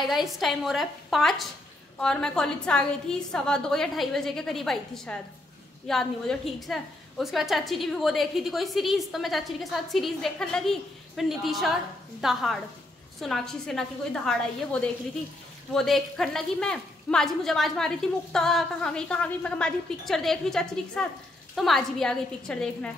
आएगा। इस टाइम हो रहा है 5 और मैं कॉलेज से आ गई थी 2:15 या 2:30 बजे के करीब आई थी शायद, याद नहीं मुझे ठीक से। उसके बाद चाची जी भी वो देख रही थी कोई सीरीज, तो मैं चाची जी के साथ सीरीज देखने लगी। फिर नितिशा दहाड़, सोनाक्षी सिन्हा की कोई दहाड़ आई है वो देख रही थी, वो देख कर लगी मैं। माँ जी मुझे आवाज मार रही थी, मुक्ता कहाँ गई कहाँ गई। मैं माँ जी पिक्चर देख रही चाची जी के साथ, तो माँ जी भी आ गई पिक्चर देखने।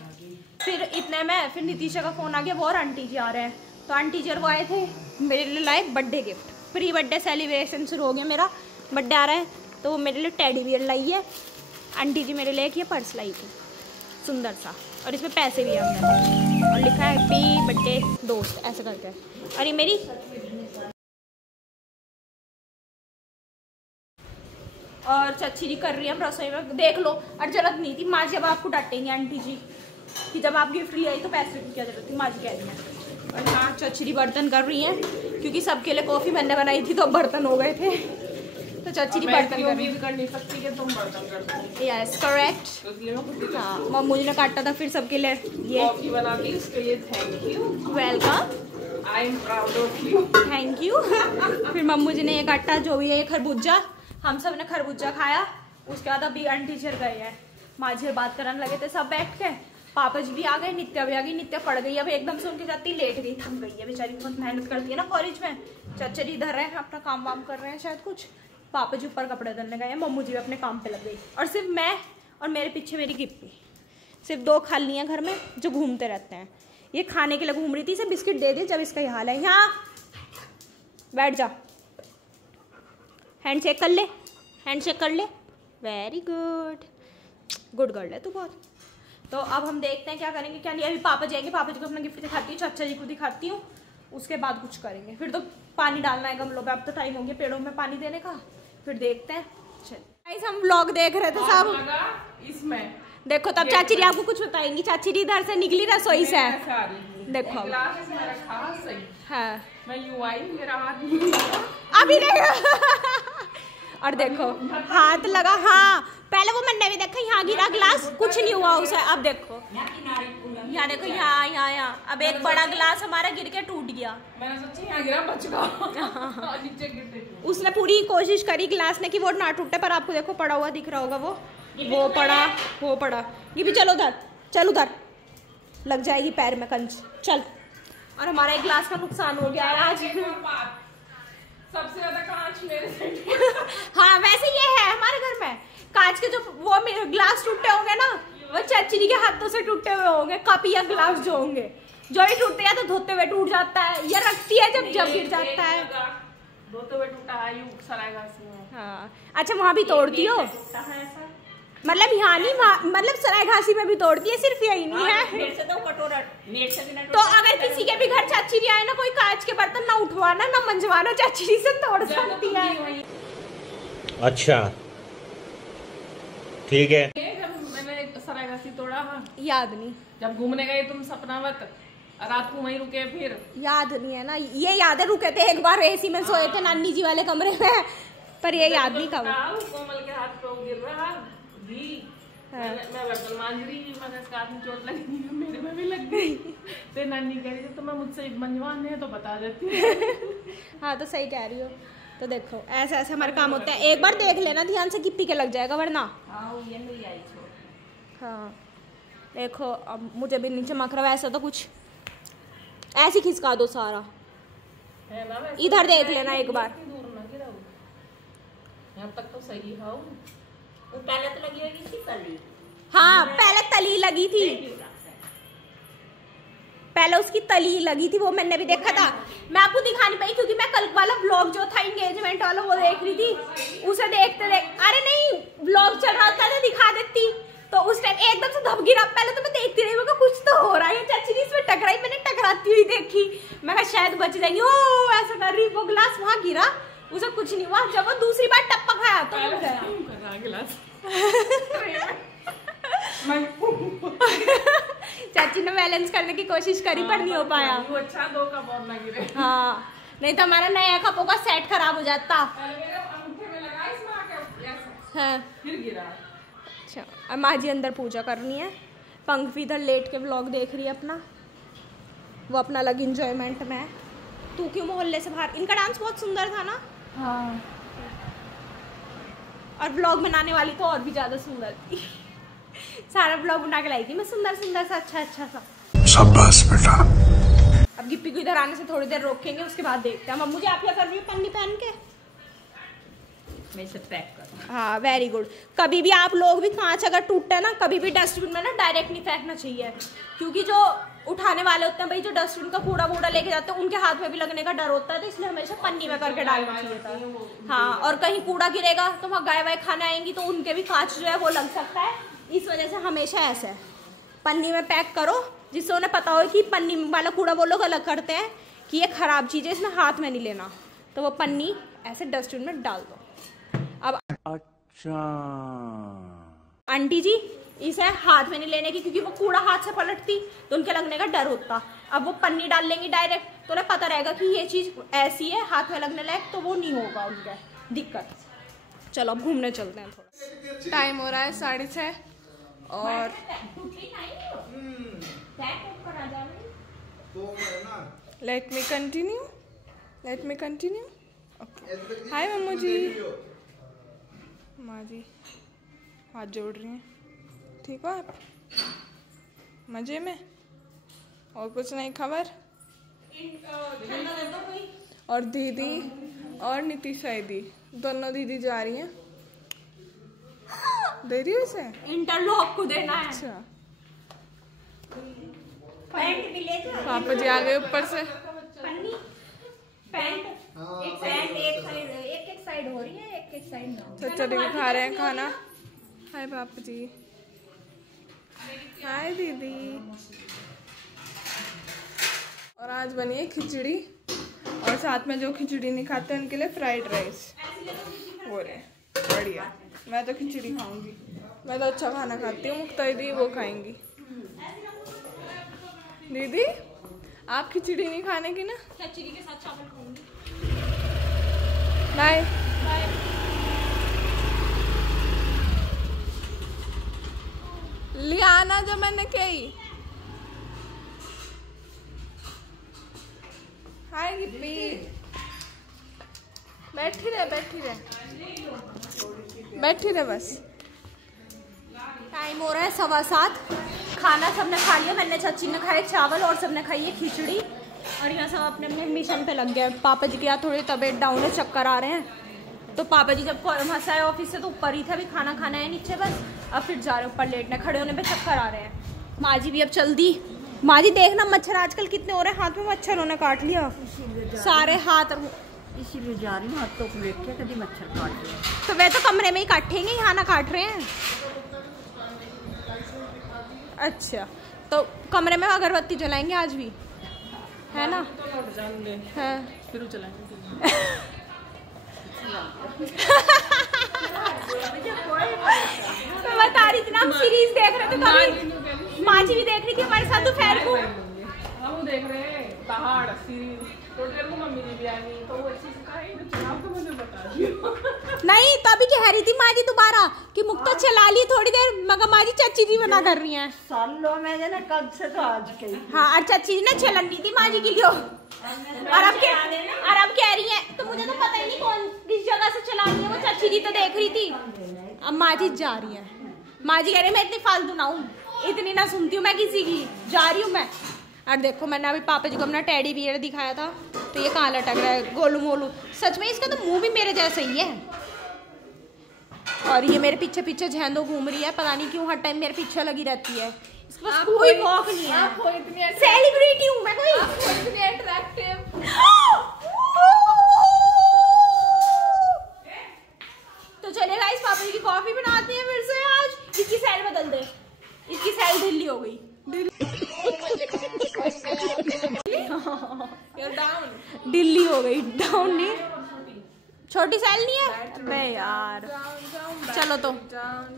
फिर इतने में फिर नितिशा का फोन आ गया, वो और आंटी जी आ रहे हैं। तो आंटी जी वो आए थे, मेरे लिए लाए birthday gift. Pre birthday celebration शुरू हो गया, मेरा बर्थडे आ रहा है तो वो मेरे लिए टेडी बियर लाई है। आंटी जी मेरे लिए एक ये पर्स लाई थी सुंदर सा, और इसमें पैसे भी हैं अंदर, और लिखा है हैप्पी बर्थडे दोस्त ऐसे करके। और ये मेरी और चाची जी कर रही है रसोई में, देख लो। और जरूरत नहीं थी, माँ जी अब आपको डांटेंगी आंटी जी कि जब आप गिफ्ट ले आई तो पैसे की क्या जरूरत थी, माँ जी कह रही है। और हाँ चाची जी बर्तन कर रही हैं, क्योंकि सबके लिए कॉफ़ी मैंने बनाई थी तो बर्तन हो गए थे, तो चाची जी बर्तन कर नहीं सकती कि तुम बर्तन कर दो। Yes correct. हाँ मम्मू जी ने काटा था फिर सबके लिए ये कॉफी बना दी, उसके लिए thank you, welcome, I am proud of you, thank you. फिर मम्मू जी ने ये काटा जो भी है, ये खरबूजा, हम सब ने खरबूजा खाया। उसके बाद अभी आंटी जी गए हैं, माँ जी बात करने लगे थे सब बैठ के। पापा जी भी आ गए, नित्या भी आ गई। नित्या पड़ गई अब एकदम से, उनके साथ ही लेट गई, थक गई है बेचारी, बहुत मेहनत करती है ना कॉलेज में। चाचा जी इधर रहे हैं अपना काम वाम कर रहे हैं शायद कुछ, पापा जी ऊपर कपड़े धलने गए हैं, मम्मू जी भी अपने काम पे लग गई। और सिर्फ मैं और मेरे पीछे मेरी गिप्पी, सिर्फ 2 खाली हैं घर में जो घूमते रहते हैं। ये खाने के लिए घूम रही थी, इसे बिस्किट दे दे जब इसका ये हाल है। यहाँ बैठ जा, हैंड शेक कर ले, हैंड शेक कर ले, वेरी गुड, गुड गर्ल है तू बहुत। तो अब हम देखते हैं क्या करेंगे क्या नहीं। अभी पापा जाएंगे, पापा जी को अपना गिफ्ट दिखाती हूँ, चाचा जी को दिखाती हूँ, उसके बाद कुछ करेंगे। फिर तो पानी डालना है गमलों पे, अब तो टाइम हो गया पेड़ों में पानी देने का, फिर देखते हैं। चल हम व्लॉग देख रहे थे सब इसमें, देखो तब चाची जी आपको कुछ बताएंगी। चाची जी इधर से निकली रसोई से, देखो हाँ अभी नहीं और देखो हाथ लगा, हाँ पहले वो मैंने भी देखा यहाँ गिरा गिलास, कुछ नहीं हुआ उसे। अब देखो यहाँ देखो, यहाँ अब एक बड़ा गिलास हमारा गिर के टूट गया, मैंने सोचा यहाँ गिरा बच गया। नीचे गिरते उसने पूरी कोशिश करी गिलास ने कि वो ना टूटे, पर आपको देखो पड़ा हुआ दिख रहा होगा, वो पड़ा। ये भी चलो उधर, चल उधर लग जाएगी पैर में कंच, चल। और हमारा एक गिलास का नुकसान हो गया है आज। सबसे ज्यादा कांच मेरे से हाँ वैसे ये है हमारे घर में, कांच के जो वो गिलास टूटे होंगे ना, वो चाची जी के हाथों से टूटे हुए होंगे। कप या गिलास जो होंगे, जो ही टूटते हैं तो धोते हुए टूट जाता है, या रखती है जब गिर जाता है, धोते हुए टूटा है सरायघासी में। हाँ अच्छा वहाँ भी तोड़ती हो, मतलब यहाँ नहीं, मतलब सरायघासी में भी तोड़ती है, सिर्फ यही नहीं है। तो अगर किसी के भी घर चाची जी आए ना, कोई कांच के बर्तन ना उठवाना ना मंजवाना, चाची जी से तोड़ सकती है। अच्छा ठीक है। जब मैंने सरायघासी तोड़ा याद नहीं, जब घूमने गए तुम सपनावत, रात को वहीं रुके, फिर याद नहीं है ना, ये याद है रुके थे एक बार एसी में सोए थे नानी जी वाले कमरे में, पर ये याद नहीं कब कोमल के हाथ पे गिर रहा दी। मैं बर्तन मांज रही, मैंने इसका हाथ में चोट लगी, मेरे में भी लग गई। तो नानी कह रही तो मैं मुझसे मंजवान है तो बता देती। हाँ तो सही कह रही हो। तो देखो ऐसे ऐसे हमारे काम होते हैं, एक बार देख लेना ध्यान से, गिप्पी के लग जाएगा वरना। हाँ देखो अब मुझे भी नहीं चमक रहा, वैसा तो कुछ ऐसे खिसका दो सारा, इधर देख लेना एक बार। यहाँ तक तो सही है, पहले तो लगी होगी थी तली। हाँ पहले तली लगी थी, पहले उसकी तली लगी थी, वो मैंने भी देखा था। मैं आपको दिखा नहीं पाई क्योंकि मैं कल वाला व्लॉग जो था एंगेजमेंट वाला वो देख रही थी, उसे देखते अरे नहीं व्लॉग चल रहा था तो दिखा देती, तो उस टाइम एकदम से धप गिरा। पहले तो मैं देखती रही, मैं कुछ तो हो रहा है, चाची जी इसमें टकराई, मैंने टकराती हुई देखी, मैं कहा शायद बच जाएंगी, ओ ऐसा कर रही, वो गिलास वहां गिरा, उसे कुछ नहीं हुआ। जब वो दूसरी बार टप्पा खाया तो वो गया गिलास। चाची ने बैलेंस करने की कोशिश करी पर नहीं हो पाया। अच्छा दो कप और ना गिरे। हाँ नहीं तो हमारा नया कपों का सेट खराब हो जाता। हाँ फिर गिरा। अच्छा अब माँ जी अंदर पूजा करनी है, पंख भी इधर लेट के व्लॉग देख रही है अपना, वो अपना अलग इंजॉयमेंट में है। तू क्यों मोहल्ले से बाहर, इनका डांस बहुत सुंदर था ना। हाँ। और ब्लॉग बनाने वाली तो और भी ज्यादा सुंदर थी। सारा ब्लॉग बना के लाई थी मैं, सुंदर सुंदर सा, अच्छा अच्छा सा। शाबाश बेटा। अब गिप्पी को इधर आने से थोड़ी देर रोकेंगे, उसके बाद देखते हैं। मम्मू जी आप क्या कर रही हो पन्नी पहन के? मैं इसे पैक कर। हाँ वेरी गुड। कभी भी आप लोग भी कांच अगर टूटता है ना, कभी भी डस्टबिन में ना डायरेक्ट नहीं फेंकना चाहिए, क्योंकि जो उठाने वाले होते हैं भाई, जो डस्टबिन का कूड़ा वूड़ा लेके जाते हैं, उनके हाथ में भी लगने का डर होता है, तो इसलिए हमेशा पन्नी में करके डालना चाहिए था। हाँ, और कहीं कूड़ा गिरेगा तो वहाँ गाय वाय खाने आएंगी तो उनके भी कांच जो है वो लग सकता है, इस वजह से हमेशा ऐसे है पन्नी में पैक करो, जिससे उन्हें पता हो कि पन्नी वाला कूड़ा वो लोग अलग करते हैं कि ये खराब चीज़ है, इसमें हाथ में नहीं लेना, तो वो पन्नी ऐसे डस्टबिन में डाल दो। अब अच्छा आंटी जी इसे हाथ में नहीं लेने की, क्योंकि वो कूड़ा हाथ से पलटती तो उनके लगने का डर होता। अब वो पन्नी डाल लेंगी डायरेक्ट, तो उन्हें पता रहेगा कि ये चीज़ ऐसी है हाथ में लगने लायक, तो वो नहीं होगा उनका दिक्कत। चलो अब घूमने चलते हैं थोड़ा। टाइम हो रहा है 6:30 और लेट मी कंटिन्यू। हाय मम्मू जी। माँ जी हाथ जोड़ रही हैं। ठीक हो आप? मजे में? और कुछ नहीं खबर? और दीदी और नितिशा दी दोनों दीदी जा रही हैं। दे रही है इसे? इंटरलॉक को देना है। अच्छा पैंट भी ले जाओ। पापा जी आ गए ऊपर से। पन्नी पैंट एक साइड हो रही है, एक साइड ना। चाचा जी खा रहे हैं खाना। हाय पापा जी। हाय दीदी। और आज बनी है खिचड़ी, और साथ में जो खिचड़ी नहीं खाते उनके लिए फ्राइड राइस हो रहे। बढ़िया। मैं तो खिचड़ी खाऊंगी, मैं तो अच्छा खाना खाती हूँ। मुक्ता दीदी वो खाएंगी। दीदी आप खिचड़ी नहीं खाने की ना? खिचड़ी के साथ चावल खाऊंगी। बाय। लियाना जो मैंने कही। हाय गिप्पी। बैठी रहे बस। टाइम हो रहा है 7:15। खाना सबने खा लिया, मैंने चाची ने खाए चावल और सबने खाई है खिचड़ी, और यहाँ सब अपने अपने मिशन पे लग गए। पापा जी की यहाँ थोड़ी तबीयत डाउन है, चक्कर आ रहे हैं, तो पापा जी जब वहाँ से आए ऑफिस से तो ऊपर ही थे, अभी खाना खाना है नीचे बस, अब फिर जा रहे ऊपर लेटने, खड़े होने पे चक्कर आ रहे हैं। माँ जी भी अब चल दी। माँ जी देखना मच्छर आजकल कितने हो रहे हैं, हाथ में मच्छर उन्होंने काट लिया सारे हाथ, इसीलिए जा रही हूँ हाथ तो देख के कभी मच्छर काट लिया। तो वे तो कमरे में ही काटेंगे, यहाँ ना काट रहे हैं। अच्छा तो कमरे में अगरबत्ती जलाएंगे आज भी, है ना? हाँ फिर चलाएंगे। मैं बता रही थी ना, हम सीरीज देख रहे थे कभी, माँ जी भी देख रही थी हमारे साथ दोपहर को। हम देख रहे हैं पहाड़ सीरीज, तो मम्मी जी भी आ गई, तो वो चीज का ही तो मुझे बता दियो। नहीं तो अभी कह रही थी माँ जी दोबारा कि मुक्ता चला ली थोड़ी देर, मगर माँ जी चाची जी मना कर रही हैं। सालों में ना कब से तो आज कही। हाँ और चाची जी ने चलन दी थी माँ जी के लिए, और अब कह रही है, तो मुझे तो पता ही नहीं कौन किस जगह से चला रही है वो, चाची जी तो देख रही थी, अब माँ जी जा रही है। माँ जी कह रही है मैं इतनी फालतू ना हूँ, इतनी ना सुनती हूँ मैं किसी की, जा रही हूँ मैं। और देखो मैंने अभी पापा जी को अपना टेडी बियर दिखाया था, तो ये कहाँ लटक रहा है गोलू मोलू, सच में इसका तो मुंह भी मेरे जैसा ही है। और ये मेरे पीछे पीछे झेंदो घूम रही है, पता नहीं क्यों हर टाइम मेरे पीछे लगी रहती है, इसके पास कोई वॉक नहीं है। सेलिब्रिटी हूँ मैं कोई, इतनी अट्रैक्टिव। तो चले गाइस पापा जी की कॉफी बनाते हैं फिर से आज। इसकी सेल बदल दे, इसकी सेल ढिल्ली हो गई। दिल्ली हो गई, डाउन नहीं, छोटी सेल नहीं है बे यार। चलो तो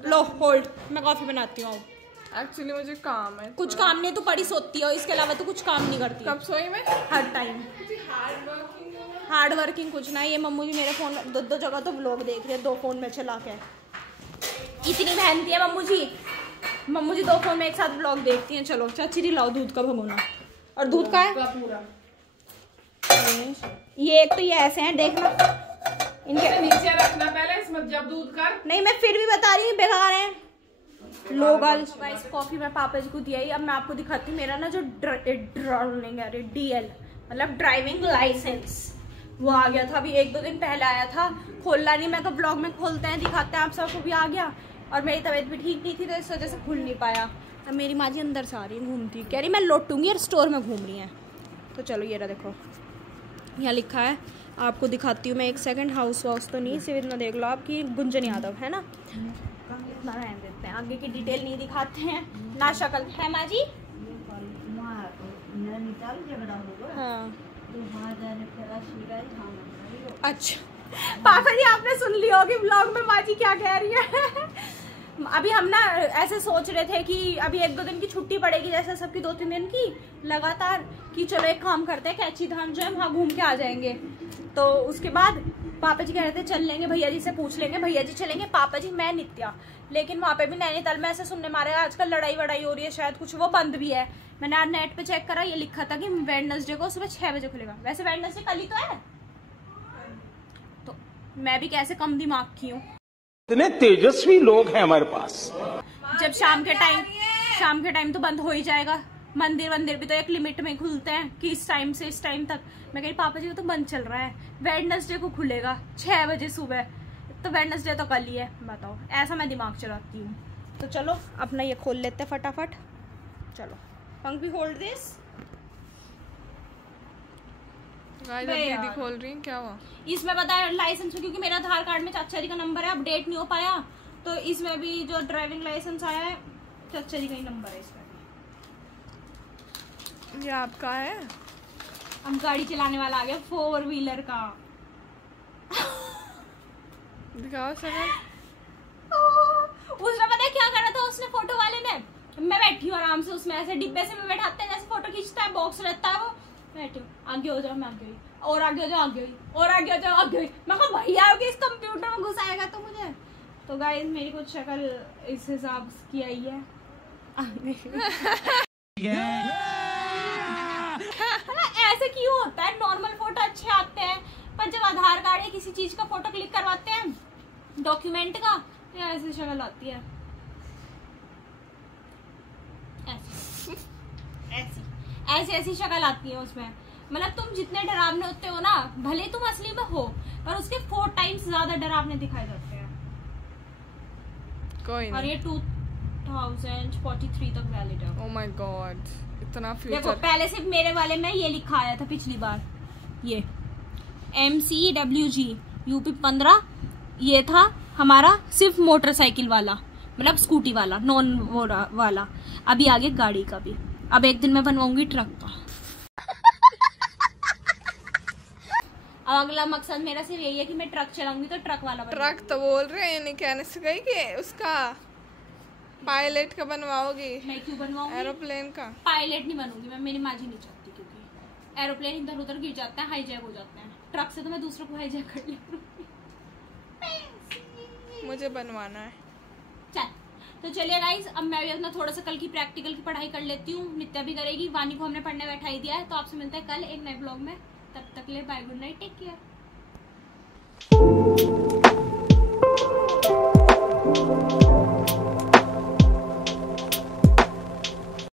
लो होल्ड, मैं कॉफी बनाती हूँ। एक्चुअली मुझे काम है, कुछ काम नहीं, तू पड़ी सोती हो, इसके अलावा तो कुछ काम नहीं करती। कब सोई मैं? हर टाइम हार्ड वर्किंग कुछ ना। ये मम्मू जी मेरे फोन दो जगह तो व्लॉग देख रहे हैं, 2 फोन में चला के, इतनी मेहनती है मम्मू जी। मम्मू जी 2 फोन में एक साथ व्लॉग देखती हैं। चलो चाची जी लाओ दूध का भगोना, और दूध का है पूरा। ये एक तो ये ऐसे हैं देखना, इनके नीचे रखना पहले, इसमें जब दूध कर। नहीं, मैं फिर भी बता रही हूँ, बेकार है लोगल। गाइस कॉफी मैं पापा जी को दिया ही। अब मैं आपको दिखाती हूँ मेरा ना जो DL मतलब ड्राइविंग लाइसेंस वो आ गया था। अभी 1-2 दिन पहले आया था, खोलना नहीं। मैं तो ब्लॉग में खोलते हैं दिखाते हैं आप सबको, भी आ गया। और मेरी तबीयत भी ठीक नहीं थी तो इस वजह से खुल नहीं पाया। अब मेरी माँ जी अंदर से आ रही है घूमती, कह रही मैं लौटूंगी और स्टोर में घूम रही है। तो चलो ये रहा, देखो यहाँ लिखा है, आपको दिखाती हूँ मैं 1 सेकंड। हाउस वाउस तो नहीं, सिर्फ इतना देख लो आपकी गुंजन यादव है ना, इतना रहने देते हैं, आगे की डिटेल नहीं दिखाते हैं ना। शक्ल है माँ जी? झगड़ा होगा हाँ तो वहाँ जाने का अच्छा पापा जी आपने सुन लिया होगी ब्लॉग में माँ जी क्या कह रही है। अभी हम ना ऐसे सोच रहे थे कि अभी 1-2 दिन की छुट्टी पड़ेगी, जैसे सबकी 2-3 दिन की लगातार, कि चलो एक काम करते हैं, कैची धाम जो है वहाँ घूम के आ जाएंगे। तो उसके बाद पापा जी कह रहे थे चल लेंगे, भैया जी से पूछ लेंगे, भैया जी चलेंगे, पापा जी, मैं, नित्या। लेकिन वहाँ पे भी नैनीताल में ऐसे सुनने मारे आजकल लड़ाई वड़ाई हो रही है, शायद कुछ वो बंद भी है। मैंने आज नेट पे चेक करा, ये लिखा था कि वेडनेसडे को सुबह 6 बजे खुलेगा। वैसे वेडनेसडे कल ही तो है, तो मैं भी कैसे कम दिमाग की हूँ। इतने तेजस्वी लोग हैं हमारे पास। जब शाम के टाइम तो बंद हो ही जाएगा। मंदिर भी तो एक लिमिट में खुलते हैं कि इस टाइम से इस टाइम तक। मैं कह रही पापा जी को तो बंद चल रहा है, वेडनेसडे को खुलेगा 6 बजे सुबह, तो वेडनेसडे तो कल ही है, बताओ। ऐसा मैं दिमाग चलाती हूँ। तो चलो अपना ये खोल लेते हैं फटाफट। चलो पंखी होल्ड दिस। दीदी खोल रही हैं, क्या हुआ? इसमें पता है लाइसेंस में, क्योंकि मेरा आधार कार्ड में चाचा जी का नंबर है, अपडेट नहीं हो पाया, तो इसमें भी जो ड्राइविंग लाइसेंस आया है चाचा जी का ही नंबर है इसमें। ये आपका है? हम गाड़ी चलाने वाला आ गया 4 व्हीलर का। दिखाओ सर। उसने पता है क्या करा था, उसने फोटो वाले ने, मैं बैठी हूँ आराम से उसमें, ऐसे डिब्बे से में बैठाते हैं जैसे फोटो खींचता है, बॉक्स रहता है, वो बैठी हूँ, आगे हो जाओ, मैं आगे हुई, और आगे हो जाओ, आगे हुई, और आगे हो जाओ, आगे हुई। मैं कहा भैया इस कंप्यूटर में घुसाएगा तो मुझे। तो गाइस मेरी कुछ शक्ल इस हिसाब की आई है। ऐसे क्यों होता है, नॉर्मल फोटो अच्छे आते हैं, पर जब आधार कार्ड या किसी चीज का फोटो क्लिक करवाते हैं डॉक्यूमेंट का, तो ऐसी शक्ल आती है, ऐसी शक्ल आती है उसमें। मतलब तुम जितने डरावने होते हो ना, भले तुम असली में हो, पर उसके 4 टाइम्स ज्यादा डरावने दिखाई जाते हैं। कोई नहीं। और ये 2043 तक वैलिड है। ओह माय गॉड, इतना फ्यूचर। देखो पहले सिर्फ मेरे वाले में ये लिखा आया था पिछली बार, ये MCWG UP 15, ये था हमारा सिर्फ मोटरसाइकिल वाला, मतलब स्कूटी वाला, नॉन वाला। अभी आगे गाड़ी का भी, अब एक दिन मैं बनवाऊंगी ट्रक का। अब अगला मकसद मेरा सिर्फ यही है कि मैं ट्रक चलाऊंगी तो ट्रक वाला ट्रक तो बोल रहे हैं, नहीं कहने से गई कि उसका पायलट का बनवाओगी? मैं क्यों बनवाऊंगी एरोप्लेन का? पायलट नहीं बनूंगी मैं, मेरी माँ जी नहीं चाहती, क्योंकि एरोप्लेन इधर उधर गिर जाते हैं, हाईजैक हो जाते हैं। ट्रक से तो मैं दूसरों को हाईजैक कर लेती हूँ। मुझे बनवाना है। चल तो चलिए गाइस, अब मैं भी अपना थोड़ा सा कल की प्रैक्टिकल की पढ़ाई कर लेती हूँ, नित्या भी करेगी, वानी को हमने पढ़ने बैठा ही दिया है। तो आपसे मिलते हैं कल एक नए ब्लॉग में, तब तक ले bye, good night, take care.